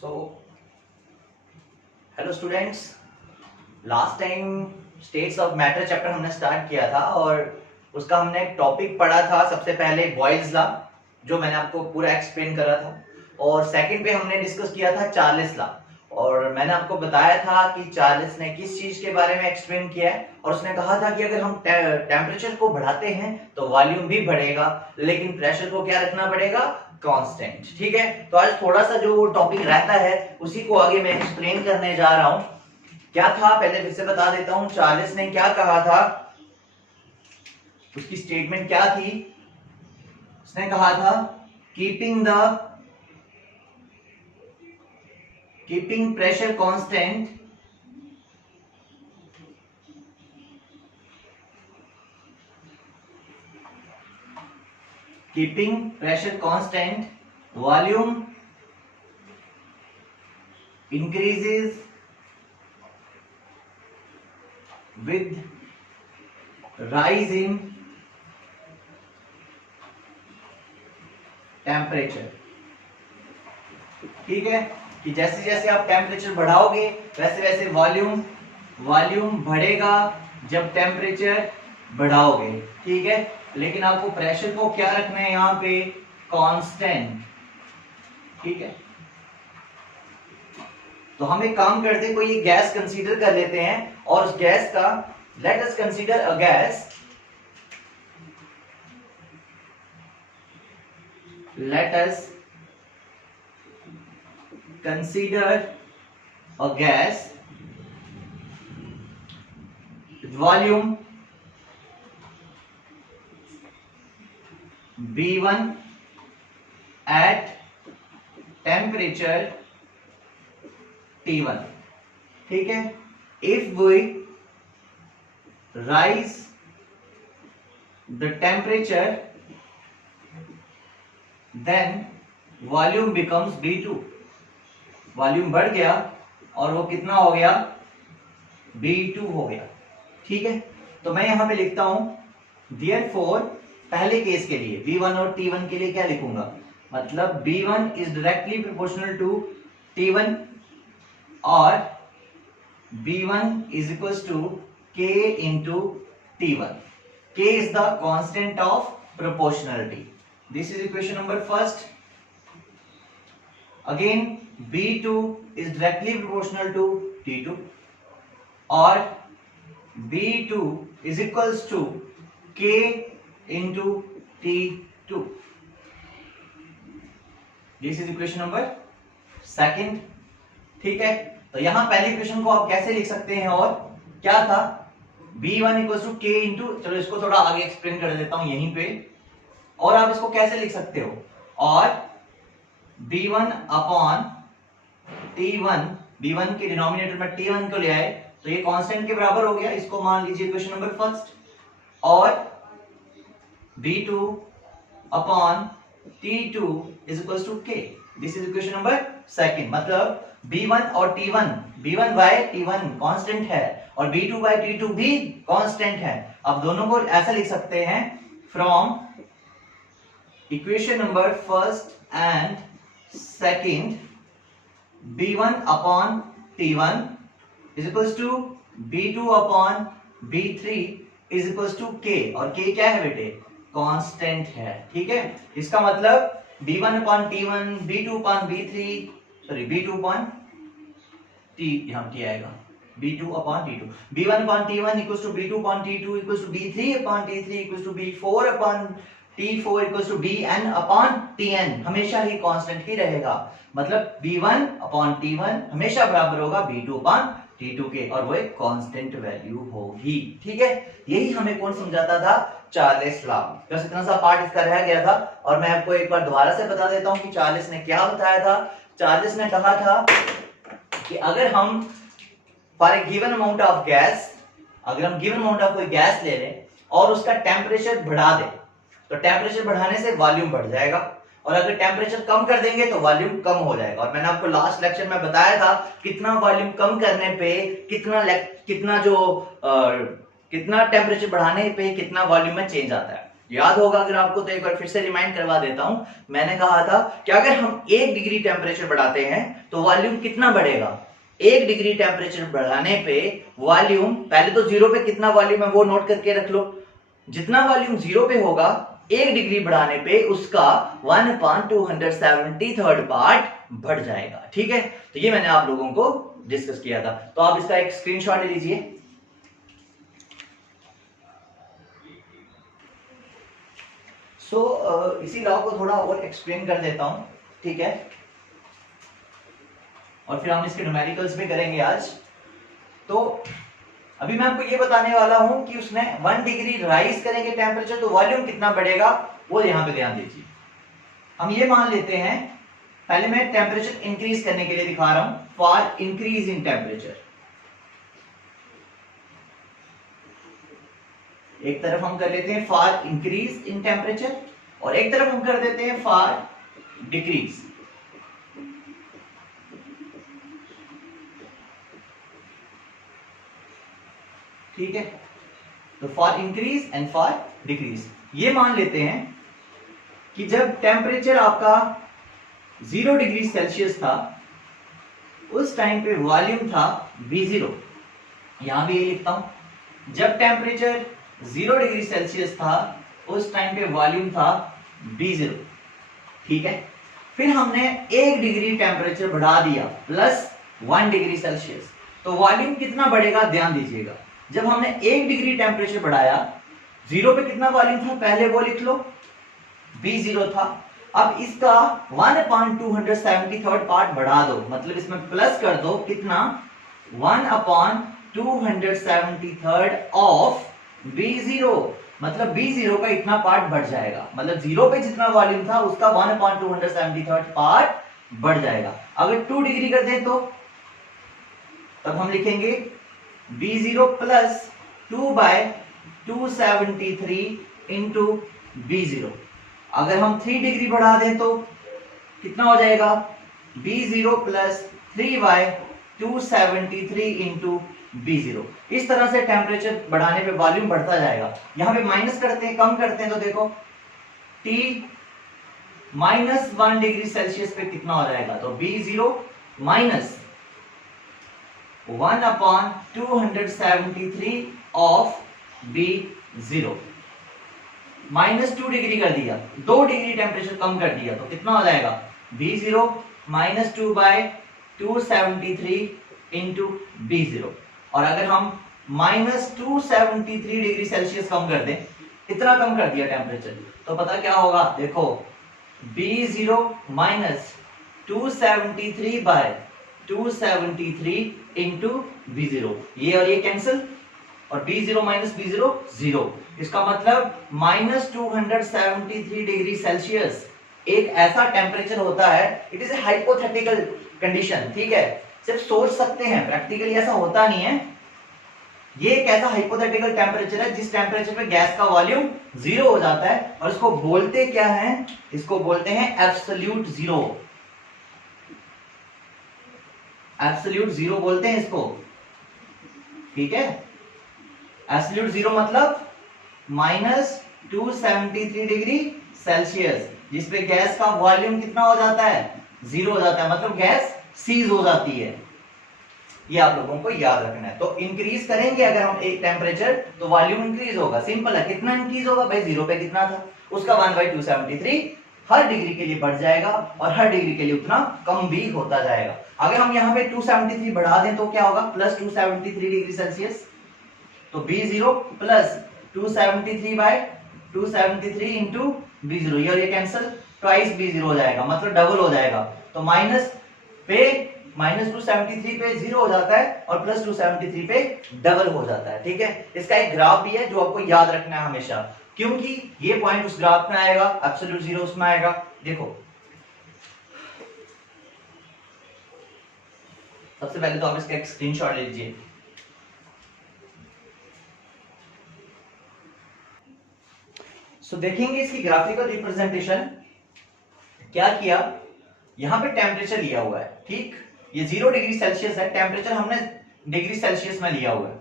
So hello students, last time states of matter chapter हमने start किया था और उसका हमने एक टॉपिक पढ़ा था। सबसे पहले बॉयल्स लॉ, जो मैंने आपको पूरा एक्सप्लेन करा था, और सेकंड पे हमने डिस्कस किया था चार्ल्स लॉ। और मैंने आपको बताया था कि चार्ल्स ने किस चीज के बारे में एक्सप्लेन किया है, और उसने कहा था कि अगर हम टेम्परेचर को बढ़ाते हैं तो वॉल्यूम भी बढ़ेगा, लेकिन प्रेशर को क्या रखना पड़ेगा, कांस्टेंट। ठीक है, तो आज थोड़ा सा जो टॉपिक रहता है उसी को आगे मैं एक्सप्लेन करने जा रहा हूं। क्या था पहले फिर से बता देता हूं। चार्ल्स ने क्या कहा था, उसकी स्टेटमेंट क्या थी। उसने कहा था keeping pressure constant volume increases with rise in temperature. ठीक है, कि जैसे जैसे आप टेम्परेचर बढ़ाओगे वैसे वैसे वॉल्यूम बढ़ेगा जब टेम्परेचर बढ़ाओगे। ठीक है, लेकिन आपको प्रेशर को क्या रखना है यहां पे, कांस्टेंट। ठीक है, तो हम एक काम करते हैं, कोई गैस कंसीडर कर लेते हैं और उस गैस का let us consider a gas, let us consider a gas with volume B1 at temperature T1। ठीक है, if we rise the temperature then volume becomes B2। Volume बढ़ गया और वो कितना हो गया, B2 हो गया। ठीक है, तो मैं यहां पे लिखता हूं therefore पहले केस के लिए B1 और T1 के लिए क्या लिखूंगा, मतलब B1 is directly proportional to T1 और B1 is equals to K into T1। K is the constant of proportionality. This is equation number first. Again, B2 is directly proportional to T2 or B2 is equals to K into T2. This is equation number second. ठीक है, तो यहां पहली equation को आप कैसे लिख सकते हैं, और क्या था, B1 equals to K into, चलो इसको थोड़ा आगे एक्सप्लेन कर देता हूं यहीं पे। और आप इसको कैसे लिख सकते हो, और B1 अपॉन T1, B1 के डिनोमिनेटर में T1 को ले आए तो ये कांस्टेंट के बराबर हो गया, इसको मान लीजिए इक्वेशन नंबर फर्स्ट। और B2 upon T2 is equals to K, this is equation number second. मतलब B1 और T1, B1 bye T1 constant है और B2 बाय T2 भी कांस्टेंट है। अब दोनों को ऐसा लिख सकते हैं, from equation number first and second, B1 upon T1 is equals to B2 upon B3 is equals to K, और K क्या है बेटे, कांस्टेंट है। ठीक है, इसका मतलब B1 upon T1, B2 upon B3, sorry B2 upon T, यहां T आएगा, B2 upon T2, B1 upon T1 equals to B2 upon T2 equals to B3 upon T3 equals to B4 upon T4 equals to Bn upon Tn, हमेशा ही constant ही रहेगा। मतलब B1 upon T1 हमेशा बराबर होगा B2 upon T2 के, और वो एक कांस्टेंट वैल्यू होगी। ठीक है, यही हमें कौन समझाता था, चार्ल्स लॉ। बस इतना सा पार्ट इसका रह गया था, और मैं आपको एक बार दोबारा से बता देता हूं कि चार्ल्स ने क्या बताया था। चार्ल्स ने कहा था कि अगर हम for a given amount of gas, अगर हम गिवन अमाउंट ऑफ कोई गैस ले लें और उसका टेम्परेचर बढ़ा दें, तो टेम्परेचर बढ़ाने से वॉल्यूम बढ़ जाएगा, और अगर टेम्परेचर कम कर देंगे तो वॉल्यूम कम हो जाएगा। और मैंने आपको लास्ट लेक्चर में बताया था कितना वॉल्यूम कम करने पे कितना टेम्परेचर बढ़ाने पे कितना वॉल्यूम में चेंज आता है। याद होगा अगर आपको तो एक बार फिर से रिमाइंड करवा देता हूं। मैंने कहा था कि अगर हम 1 डिग्री टेम्परेचर बढ़ाते हैं तो वॉल्यूम कितना बढ़ेगा। 1 डिग्री टेम्परेचर बढ़ाने पे वॉल्यूम, पहले तो 0 पे कितना वॉल्यूम है वो नोट करके रख लो। जितना वॉल्यूम 0 पे होगा 1 डिग्री बढ़ाने पे उसका 1/273 पार्ट बढ़ जाएगा। ठीक है, तो ये मैंने आप लोगों को डिस्कस किया था। तो आप इसका एक स्क्रीनशॉट ले लीजिए। इसी लॉ को थोड़ा और एक्सप्लेन कर देता हूं, ठीक है, और फिर हम इसके न्यूमेरिकल्स भी करेंगे आज। तो अभी मैं आपको ये बताने वाला हूं कि उसने 1 डिग्री राइज करेंगे टेम्परेचर तो वॉल्यूम कितना बढ़ेगा, वो यहां पे ध्यान दीजिए। हम ये मान लेते हैं, पहले मैं टेम्परेचर इंक्रीज करने के लिए दिखा रहा हूं, फॉर इंक्रीज इन टेम्परेचर। एक तरफ हम कर लेते हैं फॉर इंक्रीज इन टेम्परेचर और एक तरफ हम कर देते हैं फॉर डिक्रीज। ठीक है, तो for increase and for decrease ये मान लेते हैं कि जब टेम्परेचर आपका 0 डिग्री सेल्सियस था उस टाइम पे वॉल्यूम था B0। यहां भी ये लिखता हूं, जब टेम्परेचर 0 डिग्री सेल्सियस था उस टाइम पे वॉल्यूम था B0। ठीक है, फिर हमने 1 डिग्री टेम्परेचर बढ़ा दिया प्लस 1 डिग्री सेल्सियस, तो वॉल्यूम कितना बढ़ेगा ध्यान दीजिएगा। जब हमने 1 डिग्री टेम्परेचर बढ़ाया 0 पे कितना वॉल्यूम था पहले वो लिख लो, B0 था। अब इसका 1/273 पार्ट बढ़ा दो, मतलब इसमें प्लस कर दो, कितना 1/273 ऑफ B0, मतलब B0 का इतना पार्ट बढ़ जाएगा, मतलब 0 पे जितना वॉल्यूम था उसका 1/273 पार्ट बढ़ जाएगा। अगर 2 डिग्री कर दें तो तब हम लिखेंगे B0 प्लस 2/273 इंटू B0। अगर हम 3 डिग्री बढ़ा दें तो कितना हो जाएगा, B0 प्लस 3/273 इंटू B0। इस तरह से टेम्परेचर बढ़ाने पे वॉल्यूम बढ़ता जाएगा। यहां पे माइनस करते हैं, कम करते हैं, तो देखो T -1 डिग्री सेल्सियस पे कितना हो जाएगा, तो B0 minus 1/273 of B0 minus 2 degree कर दिया, 2 डिग्री टेम्परेचर कम कर दिया, तो कितना हो जाएगा B0 माइनस 2/273 इंटू B0। और अगर हम -273 डिग्री सेल्सियस कम कर दें, इतना कम कर दिया टेम्परेचर, तो पता क्या होगा, देखो B0 माइनस 273/273 इंटू B0, ये और ये कैंसिल, और B0 माइनस B0 0। इसका मतलब -273 डिग्री सेल्सियस एक ऐसा टेम्परेचर होता है, it is a hypothetical condition. ठीक है, सिर्फ सोच सकते हैं, प्रैक्टिकली ऐसा होता नहीं है। ये एक ऐसा हाइपोथेटिकल टेम्परेचर है जिस टेम्परेचर पे गैस का वॉल्यूम 0 हो जाता है, और इसको बोलते क्या है, इसको बोलते हैं एब्सोल्यूट जीरो। एब्सोल्यूट जीरो बोलते हैं इसको। ठीक है, एब्सोल्यूट जीरो मतलब -273 डिग्री सेल्सियस जिसपे गैस का वॉल्यूम कितना हो जाता है, 0 हो जाता है, मतलब गैस सीज हो जाती है। ये आप लोगों को याद रखना है। तो इंक्रीज करेंगे अगर हम एक टेम्परेचर तो वॉल्यूम इंक्रीज होगा, सिंपल है। कितना इंक्रीज होगा भाई, 0 पे कितना था उसका 1/273 हर डिग्री के लिए बढ़ जाएगा और हर डिग्री के लिए उतना कम भी होता जाएगा। अगर हम यहाँ पे 273 बढ़ा दें तो क्या होगा, प्लस 273 डिग्री सेल्सियस, तो B0 प्लस 273/273 इंटू B0, ये कैंसिल, ट्वाइस B0 हो जाएगा, मतलब डबल हो जाएगा। तो माइनस पे -273 पे 0 हो जाता है और प्लस 273 पे डबल हो जाता है। ठीक है, इसका एक ग्राफ भी है जो आपको याद रखना है हमेशा, क्योंकि ये पॉइंट उस ग्राफ में आएगा, एब्सोल्यूट जीरो उसमें आएगा। देखो सबसे पहले तो आप इसका एक स्क्रीनशॉट ले लीजिए। देखेंगे इसकी ग्राफिकल रिप्रेजेंटेशन क्या किया। यहां पे टेम्परेचर लिया हुआ है, ठीक, ये 0 डिग्री सेल्सियस है, टेम्परेचर हमने डिग्री सेल्सियस में लिया हुआ है।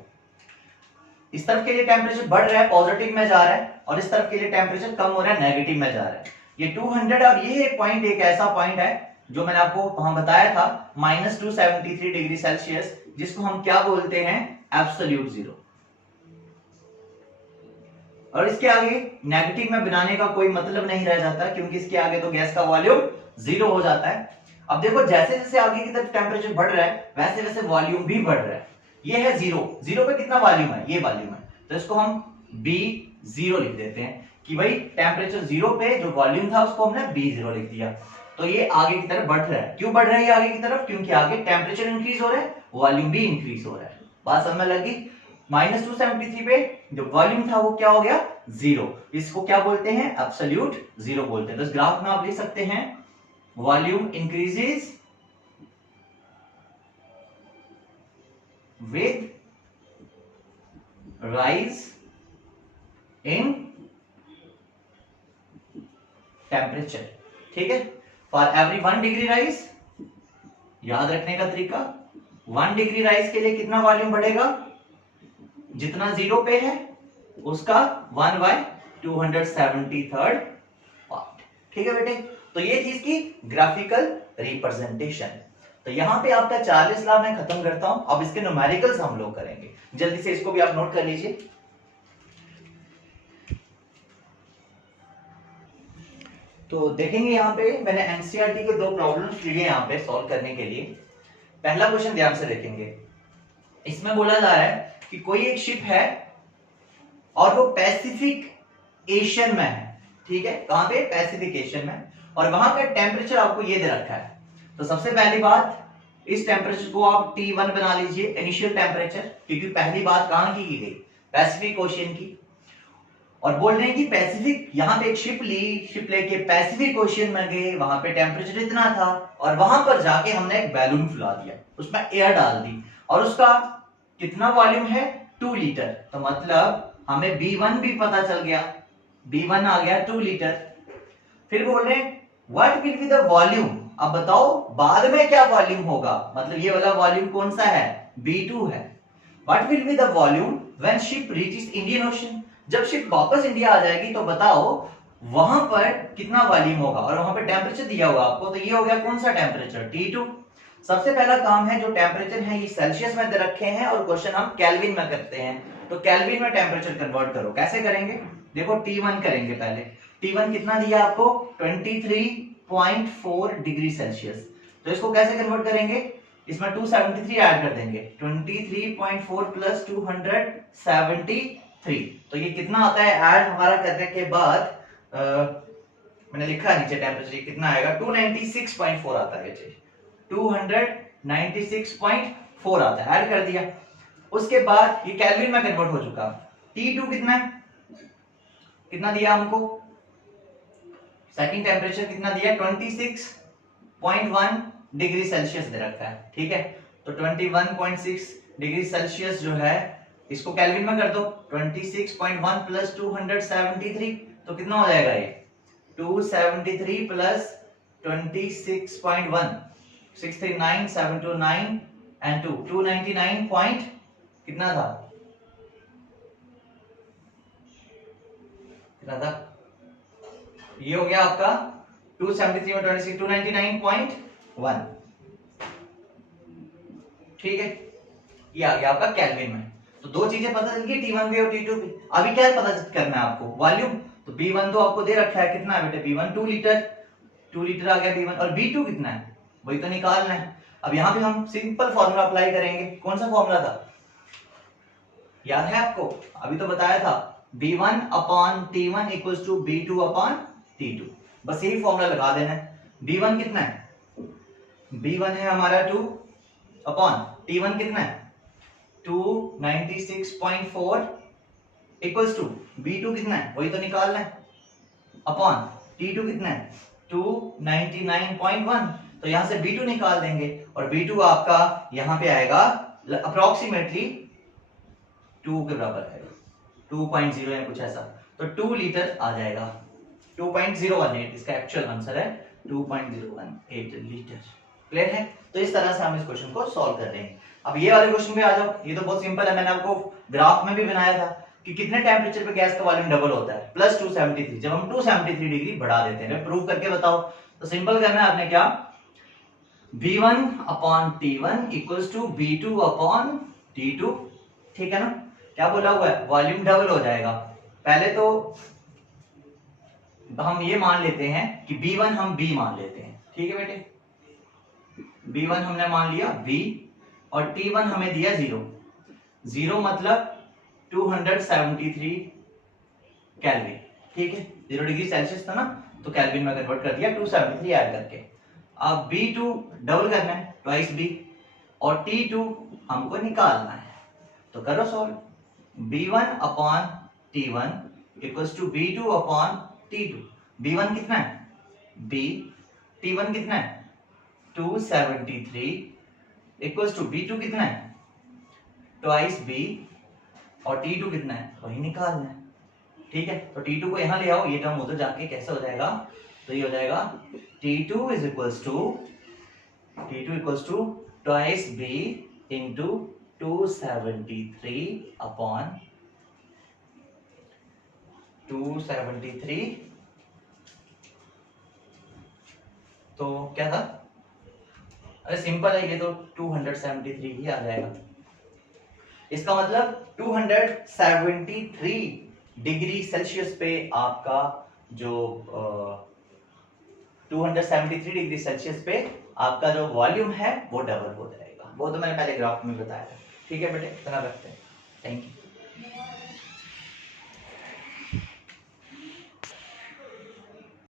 इस तरफ के लिए टेम्परेचर बढ़ रहा है, पॉजिटिव में जा रहा है, और इस तरफ के लिए टेम्परेचर कम हो रहा है, नेगेटिव में जा रहा है। ये 200 और ये पॉइंट एक ऐसा पॉइंट है जो मैंने आपको वहां बताया था -273 डिग्री सेल्सियस, जिसको हम क्या बोलते हैं, एब्सोल्यूट जीरो। और इसके आगे नेगेटिव में बनाने का कोई मतलब नहीं रह जाता, क्योंकि इसके आगे तो गैस का वॉल्यूम जीरो हो जाता है। अब देखो जैसे जैसे आगे की तरफ टेम्परेचर बढ़ रहा है वैसे वैसे वॉल्यूम भी बढ़ रहा है। ये है जीरो, जीरो पे कितना वॉल्यूम है, ये वॉल्यूम है, तो इसको हम B0 लिख देते हैं कि भाई टेम्परेचर जीरो पे जो वॉल्यूम था उसको हमने B0 लिख दिया। तो ये आगे की तरफ बढ़ रहा है। क्यों बढ़ रहा है ये आगे की तरफ, क्योंकि आगे टेम्परेचर इंक्रीज हो रहा है, वॉल्यूम भी इंक्रीज हो रहा है। बात समझ में लगी। -273 पे जो वॉल्यूम था वो क्या हो गया, जीरो। इसको क्या बोलते हैं, एब्सोल्यूट जीरो बोलते हैं। तो इस ग्राफ में आप लिख सकते हैं volume increases with rise in temperature. ठीक है, फॉर एवरी 1 डिग्री राइज, याद रखने का तरीका, 1 डिग्री राइज के लिए कितना वॉल्यूम बढ़ेगा, जितना जीरो पे है उसका 1/273 पार्ट। ठीक है बेटे, तो ये थी इसकी ग्राफिकल रिप्रेजेंटेशन। तो यहां पे आपका चार्ल्स लॉ मैं खत्म करता हूं। अब इसके न्यूमेरिकल्स हम लोग करेंगे, जल्दी से इसको भी आप नोट कर लीजिए। तो देखेंगे यहाँ पे मैंने एनसीईआरटी के 2 प्रॉब्लम्स लिए यहाँ पे सॉल्व करने के लिए। पहला क्वेश्चन ध्यान से देखेंगे। इसमें बोला जा रहा है कि कोई एक शिप है और वो पैसिफिक एशियन में है। ठीक है, कहां पे, पैसिफिक एशियन में, और वहां का टेम्परेचर आपको ये दे रखा है। तो सबसे पहली बात, इस टेम्परेचर को आप T1 बना लीजिए, इनिशियल टेम्परेचर, क्योंकि पहली बात कहां की गई, पैसिफिक ओशियन की। और बोल रहे हैं कि पैसिफिक, यहां पे एक शिप लेके पैसिफिक ओशियन में गए, वहां पे टेम्परेचर इतना था, और वहां पर जाके हमने एक बैलून फुला दिया, उसमें एयर डाल दी, और उसका कितना वॉल्यूम है, 2 लीटर। तो मतलब हमें B1 भी पता चल गया, B1 आ गया 2 लीटर। फिर बोल रहे हैं what will be the volume. अब बताओ बाद में क्या वॉल्यूम होगा, मतलब ये वाला वॉल्यूम कौन सा है, B2 है। What will be the volume when ship reaches Indian ocean. जब शिप वापस इंडिया आ जाएगी तो बताओ वहां पर कितना वॉल्यूम होगा, और वहां पर टेम्परेचर दिया होगा आपको, तो ये हो गया कौन सा टेम्परेचर, T2। सबसे पहला काम है, जो टेम्परेचर है ये सेल्सियस में दे रखे हैं और क्वेश्चन हम केल्विन में करते हैं, तो केल्विन में टेम्परेचर कन्वर्ट करो। कैसे करेंगे, देखो T1 करेंगे पहले। T1 कितना दिया आपको, 23.4 डिग्री सेल्सियस। तो इसको कैसे कन्वर्ट करेंगे, इसमें 273 ऐड कर देंगे, 23.4 प्लस 273, तो ये कितना आता है, ऐड हमारा करने के बाद मैंने लिखा नीचे टेम्परेचर कितना आएगा, 296.4 आता है, 296.4 आता है, ऐड कर दिया। उसके बाद ये केल्विन में कन्वर्ट हो चुका। T2 कितना है, कितना दिया हमको, सेकंड टेम्परेचर कितना दिया, 26.1 डिग्री सेल्सियस दे रखा है। ठीक है, तो 21.6 डिग्री सेल्सियस जो है इसको केल्विन में कर दो, 26.1 प्लस 273, तो कितना हो जाएगा ये, 273 प्लस 26.1, 639, 729 एंड 299 पॉइंट कितना था, कितना था, ये हो गया आपका 273 में 26, 299.1। ठीक है, ये आ गया आपका केल्विन में। तो दो चीजें पता चल गई, T1 भी और T2 भी। अभी क्या पता करना है आपको, वॉल्यूम। तो B1 तो आपको दे रखा है, कितना है बेटे, B1 2 लीटर, 2 लीटर आ गया B1, और B2 कितना है वही तो निकालना है। अब यहाँ पे हम सिंपल फॉर्मूला अप्लाई करेंगे। कौन सा फॉर्मूला था, याद है आपको, अभी तो बताया था, B1 upon T1 equals to B2 upon T2, बस यही फॉर्मूला लगा देना है। B1 कितना है, B1 है हमारा 2 अपॉन T1 कितना है 296.4 इक्वल्स टू B2 कितना है वही तो निकालना है, अपॉन T2 कितना है 299.1, तो यहां से B2 निकाल देंगे, और B2 आपका यहां पे आएगा अप्रोक्सीमेटली 2 के बराबर आएगा, 2.0 या कुछ ऐसा, तो 2 लीटर आ जाएगा, 2.018 इसका एक्चुअल आंसर है, 2.018 लीटर। क्लियर है? तो इस तरह से हम इस क्वेश्चन को सॉल्व कर रहे हैं। अब ये वाले क्वेश्चन पे आ जाओ। ये तो बहुत सिंपल है, मैंने आपको ग्राफ में भी बनाया था कि कितने टेम्परेचर पे गैस का वॉल्यूम डबल होता है, प्लस 273। जब हम 273 डिग्री बढ़ा देते हैं, प्रूव करके बताओ। तो सिंपल करना है आपने क्या, V1 upon T1 equals to V2 upon T2, ठीक है ना? क्या बोला हुआ है, वॉल्यूम डबल हो जाएगा। पहले तो हम ये मान लेते हैं कि B1 हम B मान लेते हैं, ठीक है बेटे? B1 हमने मान लिया V और T1 हमें दिया 0। 0 मतलब 273 केल्विन, ठीक है? 0 डिग्री सेल्सियस था ना, तो केल्विन में कन्वर्ट कर दिया 273 ऐड करके। अब B2 डबल करना है, ट्वाइस B, और T2 हमको निकालना है। तो करो solve. B1 upon T1 equals to B2 upon T2। B1 कितना है B, T1 कितना है 273 इक्वल्स टू B2 कितना है ट्वाइस B, और T2 कितना है वही निकालना है, ठीक है? तो T2 को यहां ले आओ, ये टर्म उधर जाके कैसे हो जाएगा, तो ये हो जाएगा T2 is equals to twice B into 273 upon 273, तो क्या था, अरे सिंपल है ये तो 273 ही आ जाएगा। इसका मतलब 273 डिग्री सेल्सियस पे आपका जो 273 डिग्री सेल्सियस पे आपका जो वॉल्यूम है वो डबल हो जाएगा। वो तो मैंने पहले ग्राफ में बताया था, ठीक है बेटे? इतना रखते हैं। Thank you.